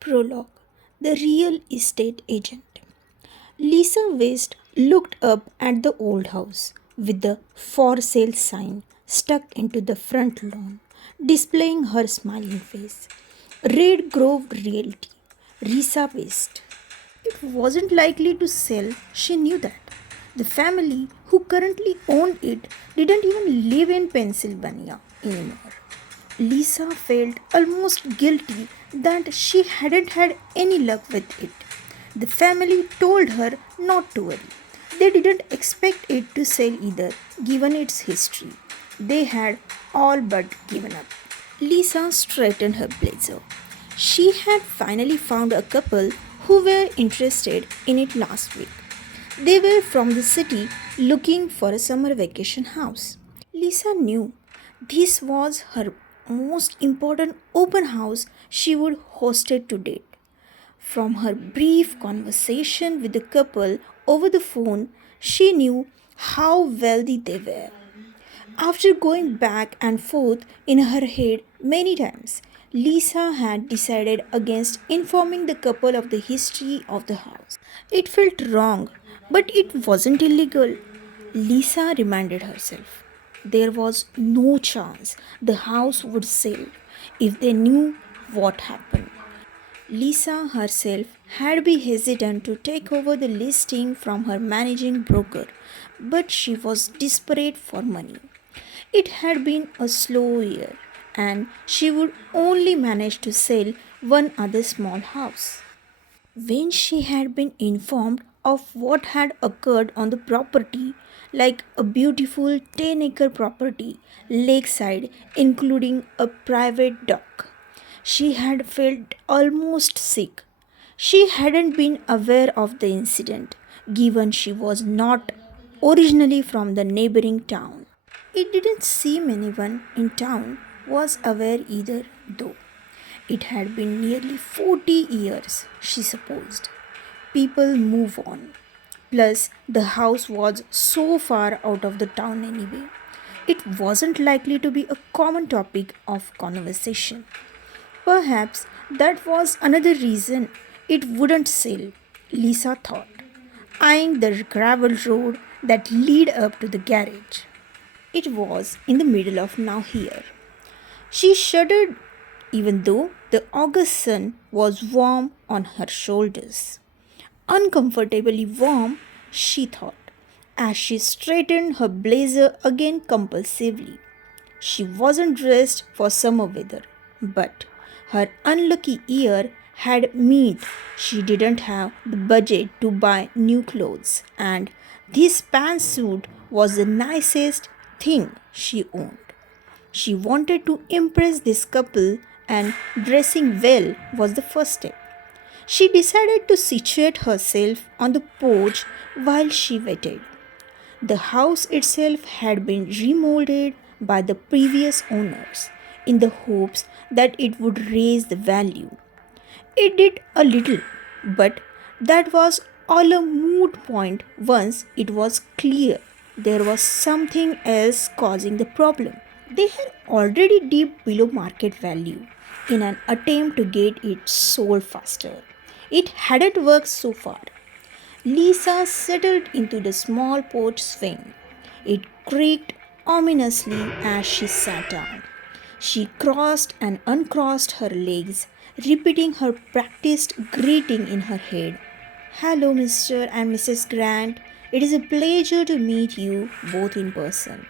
Prologue. The Real Estate Agent. Lisa West looked up at the old house with the for sale sign stuck into the front lawn, displaying her smiling face. Red Grove Realty. Lisa West. It wasn't likely to sell, she knew that. The family who currently owned it didn't even live in Pennsylvania anymore. Lisa felt almost guilty that she hadn't had any luck with it. The family told her not to worry. They didn't expect it to sell either, given its history. They had all but given up. Lisa straightened her blazer. She had finally found a couple who were interested in it last week. They were from the city looking for a summer vacation house. Lisa knew this was her most important open house she would host it to date. From her brief conversation with the couple over the phone, she knew how wealthy they were. After going back and forth in her head many times, Lisa had decided against informing the couple of the history of the house. It felt wrong, but it wasn't illegal. Lisa reminded herself. There was no chance the house would sell if they knew what happened. Lisa herself had been hesitant to take over the listing from her managing broker, but she was desperate for money. It had been a slow year, and she would only manage to sell one other small house. When she had been informed of what had occurred on the property, like a beautiful 10-acre property lakeside, including a private dock, she had felt almost sick. She hadn't been aware of the incident, given she was not originally from the neighboring town. It didn't seem anyone in town was aware either, though. It had been nearly 40 years, she supposed. People move on. Plus, the house was so far out of the town anyway. It wasn't likely to be a common topic of conversation. Perhaps that was another reason it wouldn't sell, Lisa thought, eyeing the gravel road that led up to the garage. It was in the middle of now here. She shuddered even though the August sun was warm on her shoulders. Uncomfortably warm, she thought, as she straightened her blazer again compulsively. She wasn't dressed for summer weather, but her unlucky year had meant she didn't have the budget to buy new clothes, and this pantsuit was the nicest thing she owned. She wanted to impress this couple, and dressing well was the first step. She decided to situate herself on the porch while she waited. The house itself had been remodeled by the previous owners in the hopes that it would raise the value. It did a little, but that was all a moot point once it was clear there was something else causing the problem. They had already dipped below market value in an attempt to get it sold faster. It hadn't worked so far. Lisa settled into the small porch swing. It creaked ominously as she sat down. She crossed and uncrossed her legs, repeating her practiced greeting in her head. Hello, Mr. and Mrs. Grant. It is a pleasure to meet you both in person.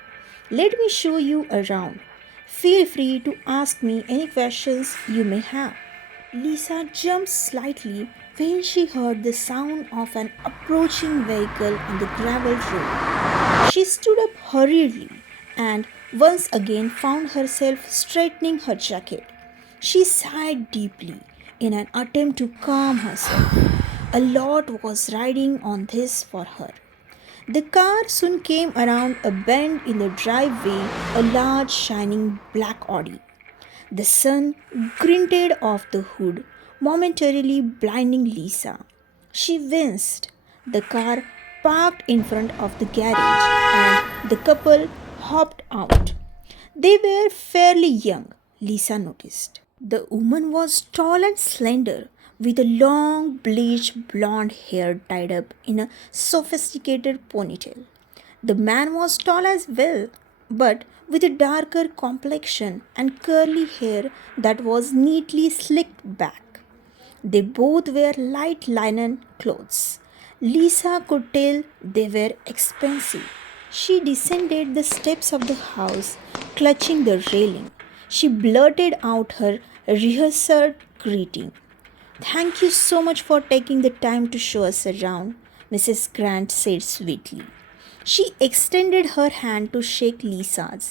Let me show you around. Feel free to ask me any questions you may have. Lisa jumped slightly when she heard the sound of an approaching vehicle on the gravel road. She stood up hurriedly and once again found herself straightening her jacket. She sighed deeply in an attempt to calm herself. A lot was riding on this for her. The car soon came around a bend in the driveway, a large shining black Audi. The sun glinted off the hood, momentarily blinding Lisa. She winced. The car parked in front of the garage and the couple hopped out. They were fairly young, Lisa noticed. The woman was tall and slender, with a long bleached blonde hair tied up in a sophisticated ponytail. The man was tall as well, but with a darker complexion and curly hair that was neatly slicked back. They both wear light linen clothes. Lisa could tell they were expensive. She descended the steps of the house, clutching the railing. She blurted out her rehearsed greeting. "Thank you so much for taking the time to show us around," Mrs. Grant said sweetly. She extended her hand to shake Lisa's.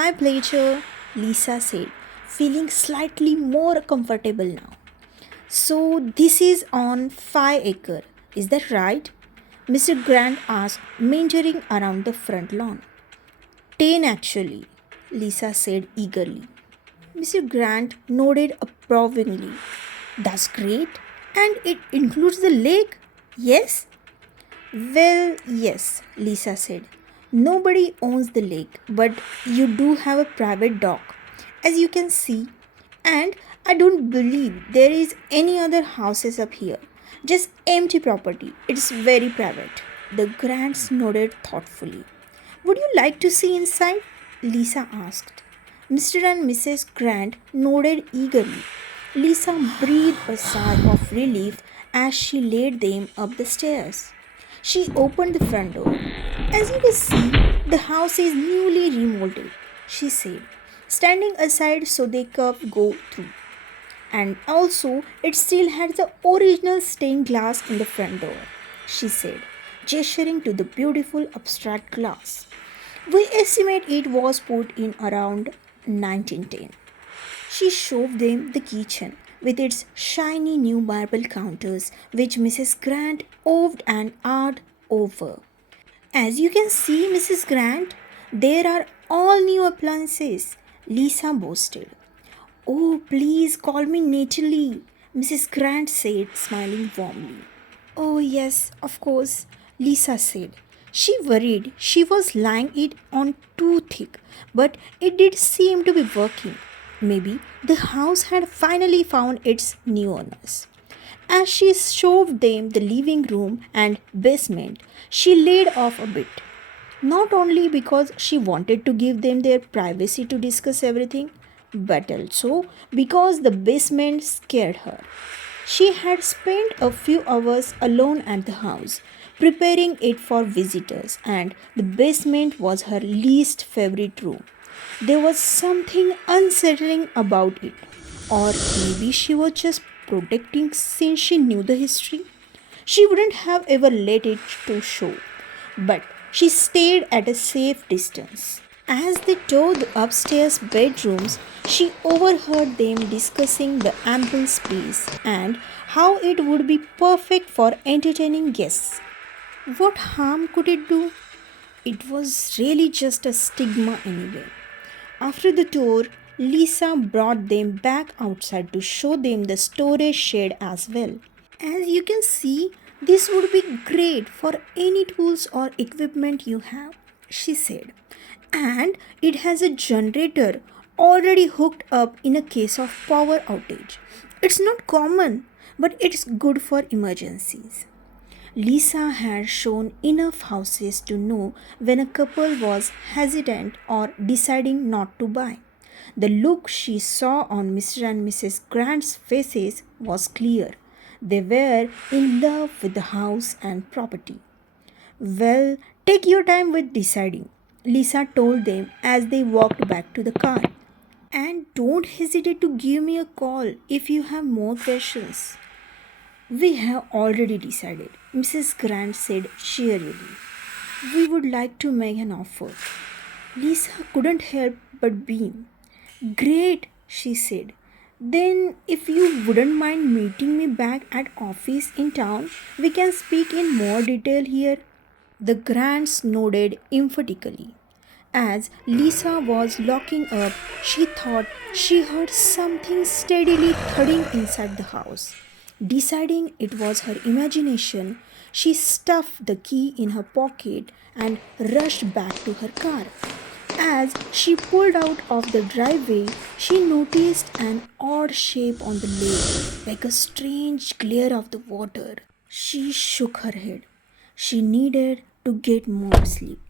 "My pleasure," Lisa said, feeling slightly more comfortable now. "So, this is on 5 acre, is that right?" Mr. Grant asked, meandering around the front lawn. 10 actually, Lisa said eagerly. Mr. Grant nodded approvingly. "That's great. And it includes the lake? Yes?" "Well, yes," Lisa said. "Nobody owns the lake, but you do have a private dock, as you can see. And I don't believe there is any other houses up here. Just empty property. It's very private." The Grants nodded thoughtfully. "Would you like to see inside?" Lisa asked. Mr. and Mrs. Grant nodded eagerly. Lisa breathed a sigh of relief as she led them up the stairs. She opened the front door. "As you can see, the house is newly remodeled," she said, standing aside so they could go through. "And also, it still has the original stained glass in the front door," she said, gesturing to the beautiful abstract glass. "We estimate it was put in around 1910. She showed them the kitchen with its shiny new marble counters, which Mrs. Grant oved and awed over. "As you can see, Mrs. Grant, there are all new appliances," Lisa boasted. "Oh, please call me Natalie," Mrs. Grant said, smiling warmly. "Oh, yes, of course," Lisa said. She worried she was lying it on too thick, but it did seem to be working. Maybe the house had finally found its new owners. As she showed them the living room and basement, she laid off a bit. Not only because she wanted to give them their privacy to discuss everything, but also because the basement scared her. She had spent a few hours alone at the house, preparing it for visitors, and the basement was her least favorite room. There was something unsettling about it, or maybe she was just protecting since she knew the history. She wouldn't have ever let it to show, but she stayed at a safe distance. As they toured the upstairs bedrooms, she overheard them discussing the ample space and how it would be perfect for entertaining guests. What harm could it do? It was really just a stigma anyway. After the tour, Lisa brought them back outside to show them the storage shed as well. "As you can see, this would be great for any tools or equipment you have," she said. "And it has a generator already hooked up in a case of power outage. It's not common, but it's good for emergencies." Lisa had shown enough houses to know when a couple was hesitant or deciding not to buy. The look she saw on Mr. and Mrs. Grant's faces was clear. They were in love with the house and property. "Well, take your time with deciding," Lisa told them as they walked back to the car. "And don't hesitate to give me a call if you have more questions." "We have already decided," Mrs. Grant said cheerily. "We would like to make an offer." Lisa couldn't help but beam. "Great," she said. "Then, if you wouldn't mind meeting me back at office in town, we can speak in more detail here." The Grants nodded emphatically. As Lisa was locking up, she thought she heard something steadily thudding inside the house. Deciding it was her imagination, she stuffed the key in her pocket and rushed back to her car. As she pulled out of the driveway, she noticed an odd shape on the lake, like a strange glare of the water. She shook her head. She needed to get more sleep.